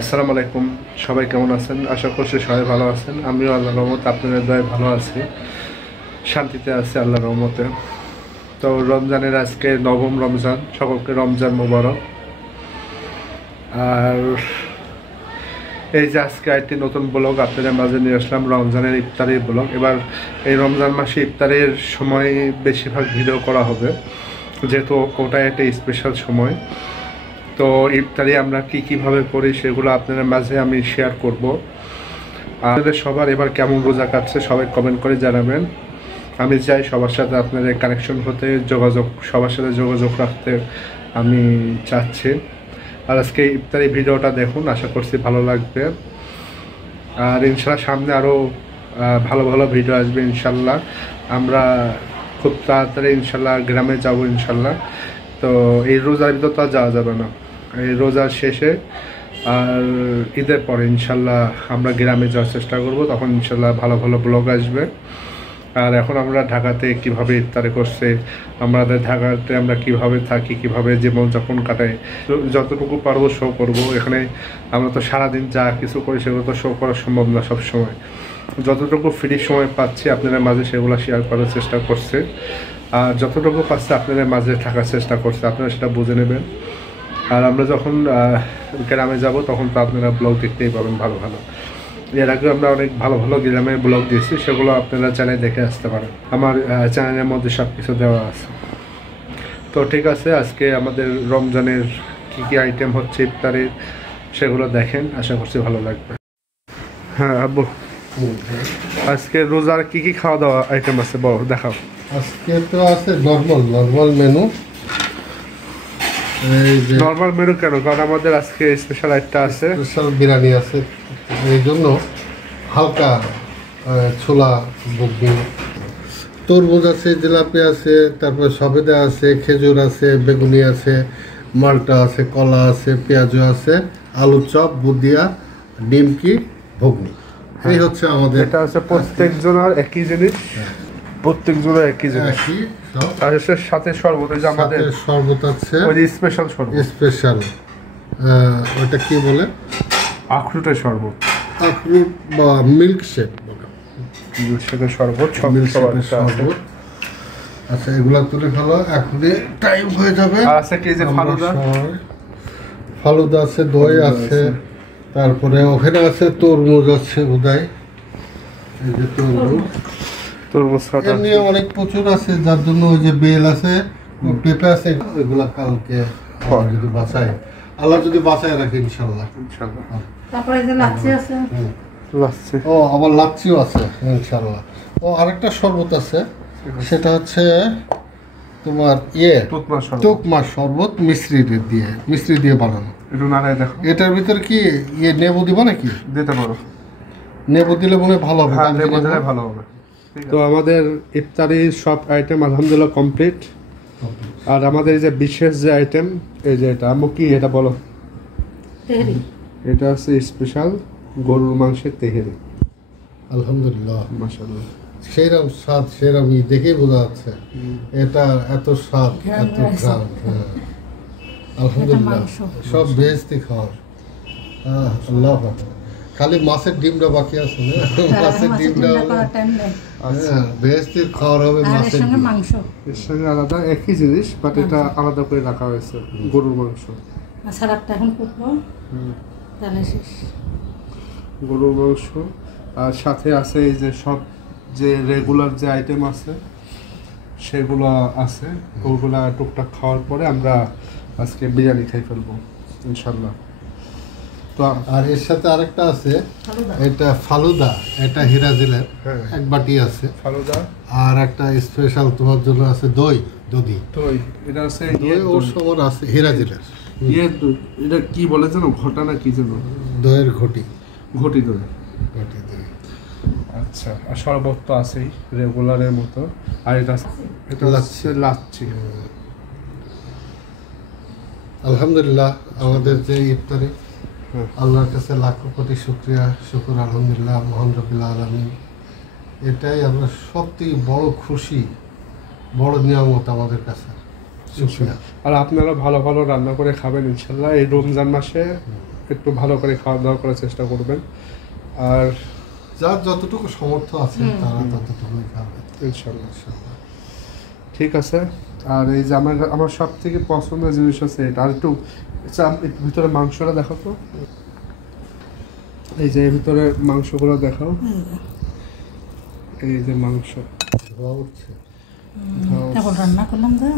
আসসালামু আলাইকুম, সবাই কেমন আছেন? আশা করছি সবাই ভালো আছেন। আমিও আল্লাহর রহমতে আপনাদের দয়ায় ভালো আছি, শান্তিতে আছি আল্লাহর রহমতে। তো রমজানের আজকে নবম রমজান, সকলকে রমজান মোবারক। আর এই যে আজকে একটি নতুন ব্লগ আপনাদের মাঝে নিয়ে আসলাম, রমজানের ইফতারের ব্লগ। এবার এই রমজান মাসে ইফতারের সময় বেশিরভাগ ভিডিও করা হবে, যেহেতু ওটাই একটা স্পেশাল সময়। তো ইফতারি আমরা কীভাবে করি সেগুলো আপনাদের মাঝে আমি শেয়ার করব। আপনাদের সবার এবার কেমন রোজা কাটছে সবাই কমেন্ট করে জানাবেন। আমি চাই সবার সাথে আপনাদের কানেকশন হতে, সবার সাথে যোগাযোগ রাখতে আমি চাচ্ছি। আর আজকে ইফতারি ভিডিওটা দেখুন, আশা করছি ভালো লাগবে। আর ইনশাল্লাহ সামনে আরও ভালো ভালো ভিডিও আসবে ইনশাল্লাহ। আমরা খুব তাড়াতাড়ি ইনশাল্লাহ গ্রামে যাব ইনশাল্লাহ। তো এই রোজার ভিতর তো আর যাওয়া যাবে না, এই রোজার শেষে আর ঈদের পরে ইনশাল্লাহ আমরা গ্রামে যাওয়ার চেষ্টা করব, তখন ইনশাল্লাহ ভালো ভালো ব্লগ আসবে। আর এখন আমরা ঢাকাতে কিভাবে ইফতারি করছে, আমাদের ঢাকাতে আমরা কিভাবে থাকি, কিভাবে জীবন যাপন কাটাই, যতটুকু পারবো শো করব। এখানে আমরা তো সারাদিন যা কিছু করি সেগুলো তো শো করা সম্ভব না সব সময়। যতটুকু ফ্রি সময় পাচ্ছি আপনাদের মাঝে সেগুলো শেয়ার করার চেষ্টা করছে, আর যতটুকু পাচ্ছে আপনাদের মাঝে থাকার চেষ্টা করছে, আপনারা সেটা বুঝে নেবেন। আর আমরা যখন গ্রামে যাব তখন তো আপনারা ব্লগ দেখতেই পাবেন ভালো ভালো। এর আগে আমরা অনেক ভালো ভালো গ্রামের ব্লগ দিয়েছি, সেগুলো আপনারা চ্যানেলে দেখে আসতে পারেন। আমার চ্যানেলের মধ্যে সব কিছু দেওয়া আছে। তো ঠিক আছে, আজকে আমাদের রমজানের কী কী আইটেম হচ্ছে ইফতারের সেগুলো দেখেন, আশা করছি ভালো লাগবে। হ্যাঁ আব্বু, আজকে রোজার কী কী খাওয়া দাওয়া আইটেম আছে বল, দেখাও। আজকে তো আছে নর্মাল মেনু। এই যে নর্মাল মেনু কেন? কারণ আমাদের আজকে স্পেশাল একটা আছে, স্পেশাল বিরিয়ানি আছে, এই জন্য হালকা ছোলা বুগনি, তরমুজ আছে, জিলাপি আছে, তারপরে সবেদা আছে, খেজুর আছে, বেগুনি আছে, মালটা আছে, কলা আছে, পেঁয়াজু আছে, আলু চপ, বুদিয়া, ডিমকি, ঘুগনি। এই হচ্ছে আমাদের। এটা হচ্ছে প্রত্যেক জনের একই জিনিস, প্রত্যেক জনের একই জিনিস। আর এর সাথে শরবত, এই যে আমাদের শরবত আছে, ওই যে স্পেশাল শরবত, স্পেশাল ওটা কি বলে, আখরোটের শরবত, আখরোট বা মিল্ক শেক, মিল্কশেকের শরবত, শরবত। আচ্ছা, এগুলা তুলে ফেলো, এখনই টাইম হয়ে যাবে। আর আছে কি যে ফালুদা আছে, দই আছে, তারপরে ওখানে আছে তরমুজ আছে বোধহয়, এই যে তরমুজ এমনি অনেক প্রচুর আছে, যার জন্য ওই যে বেল আছে, পেঁপে আছে, ওইগুলা কালকে যদি বাঁচায়, আল্লাহ যদি বাঁচায় রাখে ইনশাল্লাহ। তারপরে যে লাচ্ছি আছে, লাচ্ছি, ও আবার লাচ্ছিও আছে ইনশাল্লাহ। ও আরেকটা শরবত আছে, সেটা হচ্ছে তোমার টুকমা শরবত, মিশ্রি দিয়ে বানানো। একটু নাড়ায় দেখো, এটার ভিতর কি নেবু দিবা নাকি? দিতে পারো, নেবু দিলে মনে ভালো হবে। হ্যাঁ, নেবু দিলে ভালো হবে। তো আমাদের ইফতারির সব আইটেম আলহামদুলিল্লাহ কমপ্লিট। আর আমাদের যে বিশেষ যে আইটেম, এই যে এটা আম্মু কি এটা বলো, তেহরি, এটা হচ্ছে স্পেশাল গরুর মাংসের তেহেরি। আলহামদুলিল্লাহ, মাশাআল্লাহ, সেরকম স্বাদ, সেরকম দেখেই বোঝা যাচ্ছে এটা এত স্বাদ, এত ঘ্রাণ। আলহামদুলিল্লাহ, সব বেহেশতি খাওয়ার। আল্লাহ, খালি মাছের ডিমটা বাকি আছে না, মাছের ডিমটা বেহেশতির খাওয়ার হবে, মাছের মাংস এর সঙ্গে আলাদা একই জিনিস, বাট এটা আলাদা করে রাখা হয়েছে, গরুর মাংস। সালাদটা এখন করবো, তাহলে শেষ। গরুর মাংস আর সাথে আছে এই যে সব যে রেগুলার যে আইটেম আছে সেগুলো আছে, ওগুলা টুকটাক খাওয়ার পরে আমরা আজকে বিরিয়ানি খাই ফেলবো ইনশাল্লাহ। তো আর এর সাথে আরেকটা আছে, এটা ফালুদা, এটা হিরাজিলের এক বাটি আছে ফালুদা। আর একটা স্পেশাল তোমার জন্য আছে দই, এটা আছে দই, ওর সবার আছে হিরাজিলের। এটা কি বলে যেন, ঘটা না কি যেন, দইয়ের ঘটি দই। আচ্ছা, আর শরবত তো আছেই রেগুলারের মতো। আর এটা লাচ্ছি। আলহামদুলিল্লাহ, আমাদের যে ইফতারি, আল্লাহর কাছে লাখ কোটি শুকর আলহামদুলিল্লাহ, মহান রব্বিল আলামিন। এটাই আমরা সবথেকে বড় খুশি, বড় নিয়ামত আমাদের কাছে। আর আপনারা ভালো ভালো রান্না করে খাবেন ইনশাল্লাহ এই রমজান মাসে। একটু ভালো করে খাওয়া দাওয়া করার চেষ্টা করবেন। আর যার যতটুকু সামর্থ্য আছে তারা ততটুকুই খাবে ইনশাল্লাহ ঠিক আছে। আর এই যে আমার সব থেকে পছন্দের জিনিস হচ্ছে এটা। আর একটু একটু ভিতরে মাংসটা দেখাও তো, এই যে ভিতরে মাংসগুলো দেখাও, এই যে মাংস ধোয়া উঠছে। এখন রান্না করলাম যে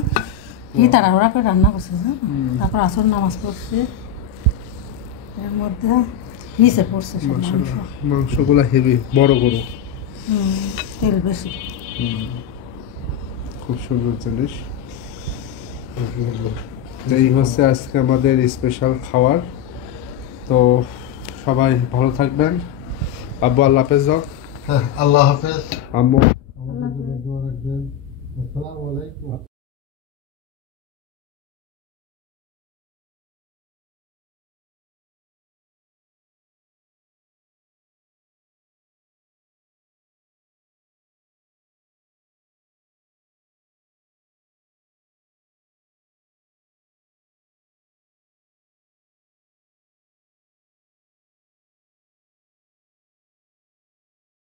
কি তাড়াহুড়া করে রান্না করছে যে তারপর আসর নামাজ পড়ছে, এর মধ্যে নিচে পড়ছে সব মাংস। মাংসগুলো হেভি, বড় গরু, তেল বেশি। খুব সুন্দর জিনিস। এই হচ্ছে আজকে আমাদের স্পেশাল খাবার। তো সবাই ভালো থাকবেন। আব্বু আল্লাহ হাফেজ। হ্যাঁ, আল্লাহ হাফেজ। আম্মু